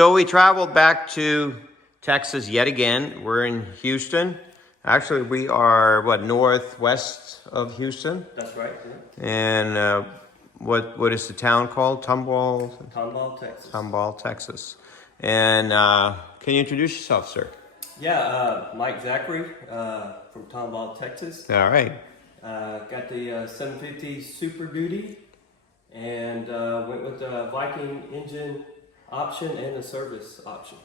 So we traveled back to Texas yet again. We're in Houston. Actually, we are, northwest of Houston? That's right. Yeah. And what is the town called? Tomball, Texas. Tomball, Texas. And can you introduce yourself, sir? Yeah, Mike Zachary from Tomball, Texas. All right. Got the 750 Super Duty and went with the Viking engine option and the service option.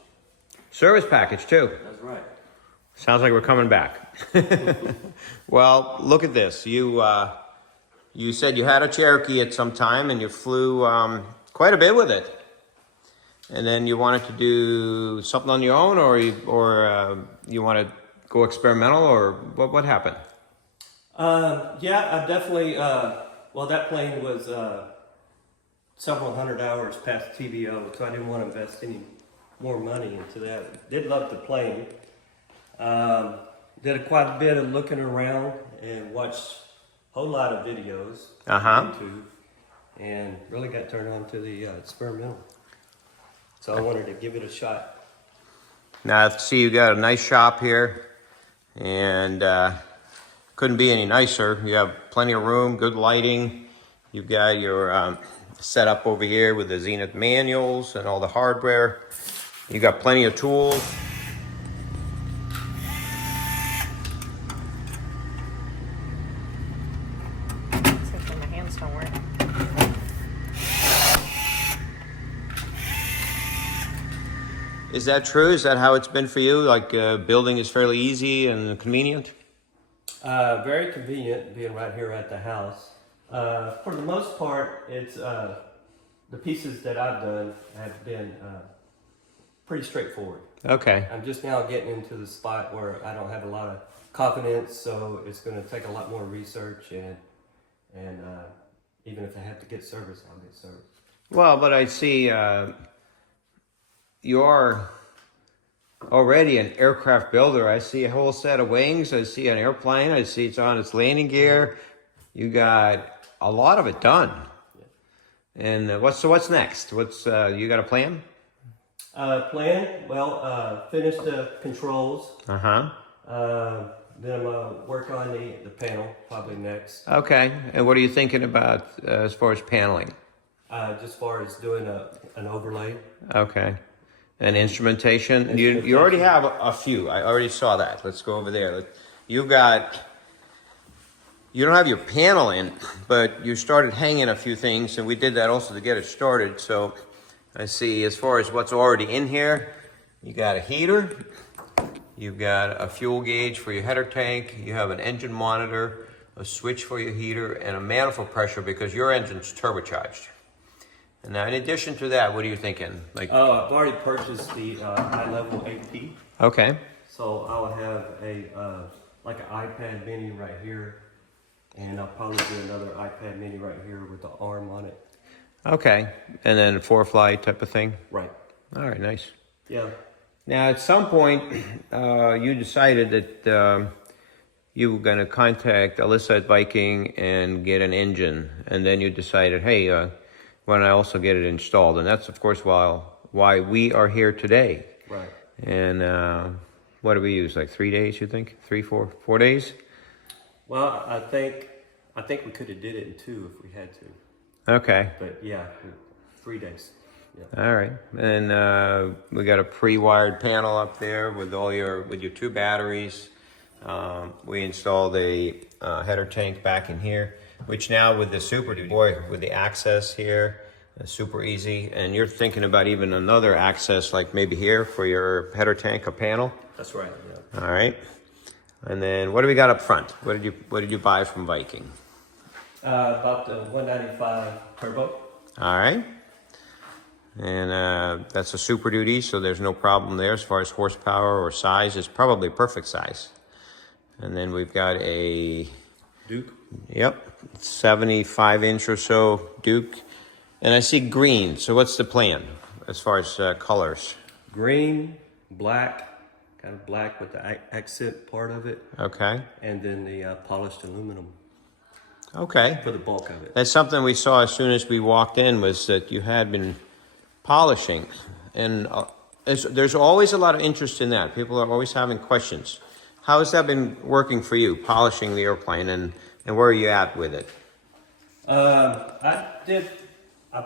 Service package, too. That's right. Sounds like we're coming back. Well, look at this. You said you had a Cherokee at some time and you flew quite a bit with it. And then you wanted to do something on your own, or you want to go experimental, or what happened? Yeah, I definitely, that plane was several hundred hours past TBO, so I didn't want to invest any more money into that. Did love the plane. Did quite a bit of looking around and watched a whole lot of videos on YouTube, and really got turned on to the experimental. So I wanted to give it a shot. Now, I see you got a nice shop here, and couldn't be any nicer. You have plenty of room, good lighting. You've got your setup over here with the Zenith manuals and all the hardware. You got plenty of tools. Except my hands don't work. Is that true? Is that how it's been for you? Like building is fairly easy and convenient? Very convenient being right here at the house. For the most part, it's the pieces that I've done have been pretty straightforward. Okay. I'm just now getting into the spot where I don't have a lot of confidence, so it's going to take a lot more research, and even if I have to get service, I'll get service. Well, but I see you're already an aircraft builder. I see a whole set of wings. I see an airplane. I see it's on its landing gear. You got a lot of it done. Yeah. And what's next? You got a plan? Finish the controls. Then I'm gonna work on the panel probably next. Okay. And what are you thinking about as far as paneling? Just far as doing an overlay. Okay. And instrumentation. You already have a few. I already saw that. Let's go over there. You don't have your panel in, but you started hanging a few things, and we did that also to get it started. So I see as far as what's already in here, you got a heater, you've got a fuel gauge for your header tank, you have an engine monitor, a switch for your heater, and a manifold pressure because your engine's turbocharged. And now in addition to that, what are you thinking? I've already purchased the high-level AP. Okay. So I'll have an iPad mini right here, and I'll probably do another iPad mini right here with the arm on it. Okay. And then a four-fly type of thing? Right. All right, nice. Yeah. Now, at some point, you decided that you were going to contact Alyssa at Viking and get an engine. And then you decided, hey, why don't I also get it installed? And that's, of course, why we are here today. Right. And what do we use, like 3 days, you think? 4 days? Well, I think we could have did it in 2 if we had to. Okay. But yeah, 3 days. Yeah. All right. And we got a pre-wired panel up there with your 2 batteries. We installed a header tank back in here, which now with the Super Duty, with the access here, super easy. And you're thinking about even another access, like maybe here for your header tank, a panel? That's right. Yeah. All right. And then what do we got up front? What did you buy from Viking? About the 195 turbo. All right. And that's a Super Duty, so there's no problem there as far as horsepower or size. It's probably perfect size. And then we've got a Duke. Yep, 75-inch or so Duke. And I see green. So what's the plan as far as colors? Green, black, kind of black with the accent part of it. Okay. And then the polished aluminum. Okay. For the bulk of it. That's something we saw as soon as we walked in, was that you had been polishing. and there's always a lot of interest in that. People are always having questions. How has that been working for you, polishing the airplane, and where are you at with it? I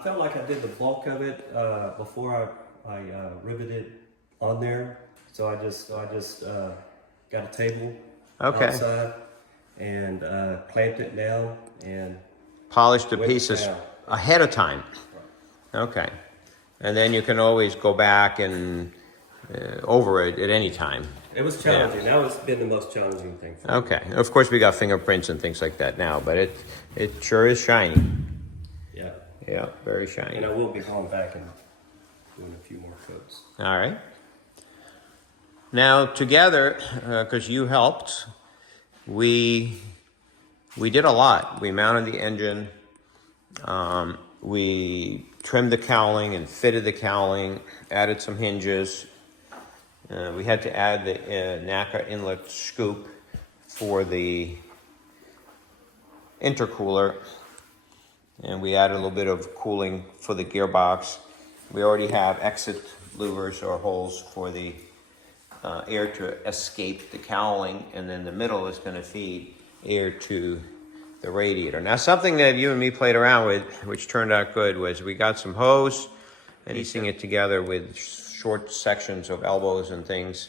felt like I did the bulk of it before I riveted on there. So I just got a table outside and clamped it down and Polished the wet pieces down. ahead of time. Okay. And then you can always go back and over it at any time. It was challenging. That was been the most challenging thing for me. Okay. Of course, we got fingerprints and things like that now, but it sure is shiny. Yeah. Yeah, very shiny. And I will be going back and doing a few more coats. All right. Now together, because you helped, we did a lot. We mounted the engine. We trimmed the cowling and fitted the cowling. Added some hinges. We had to add the NACA inlet scoop for the intercooler, and we added a little bit of cooling for the gearbox. We already have exit louvers or holes for the air to escape the cowling, and then the middle is going to feed air to the radiator. Now, something that you and me played around with, which turned out good, was we got some hose and piecing it together with short sections of elbows and things.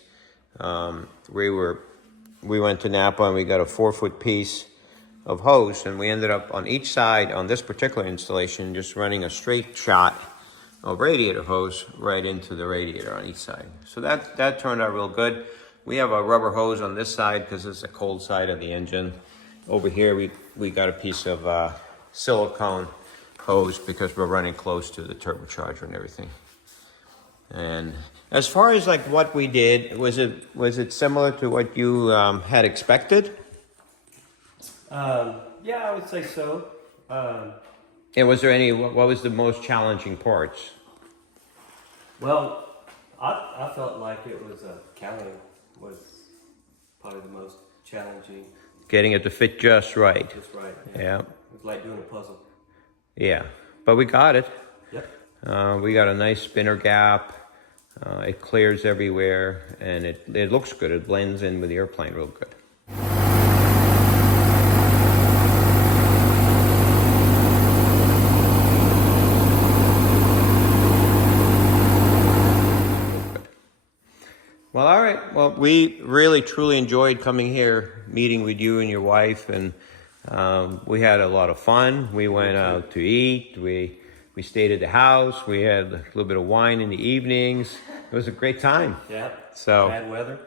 We went to Napa and we got a 4-foot piece of hose, and we ended up on each side on this particular installation just running a straight shot of radiator hose right into the radiator on each side. So that turned out real good. We have a rubber hose on this side because it's the cold side of the engine. Over here we got a piece of silicone hose because we're running close to the turbocharger and everything. And as far as like what we did, was it similar to what you had expected? Yeah, I would say so. And was there any? What was the most challenging parts? Well, I felt like it was cowling was probably the most challenging. Getting it to fit just right. Just right. Yeah. It was like doing a puzzle. Yeah, but we got it. Yep. We got a nice spinner gap. It clears everywhere, and it looks good. It blends in with the airplane real good. Well, all right. Well, we really, truly enjoyed coming here, meeting with you and your wife, and we had a lot of fun. We went out to eat. We stayed at the house. We had a little bit of wine in the evenings. It was a great time. Yeah. So Bad weather.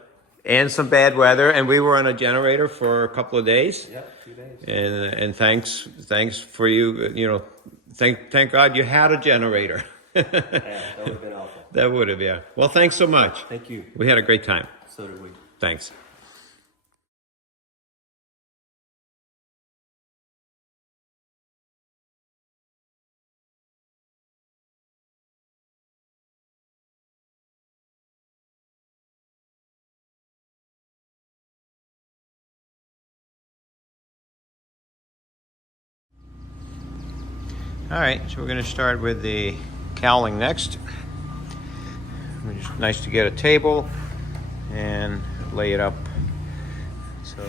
and some bad weather, and we were on a generator for a couple of days. Yeah, 2 days. And thanks for you. You know, thank God you had a generator. Yeah, that would have been awful. That would have, yeah. Well, thanks so much. Thank you. We had a great time. So did we. Thanks. All right, so we're going to start with the cowling next. It's nice to get a table and lay it up. So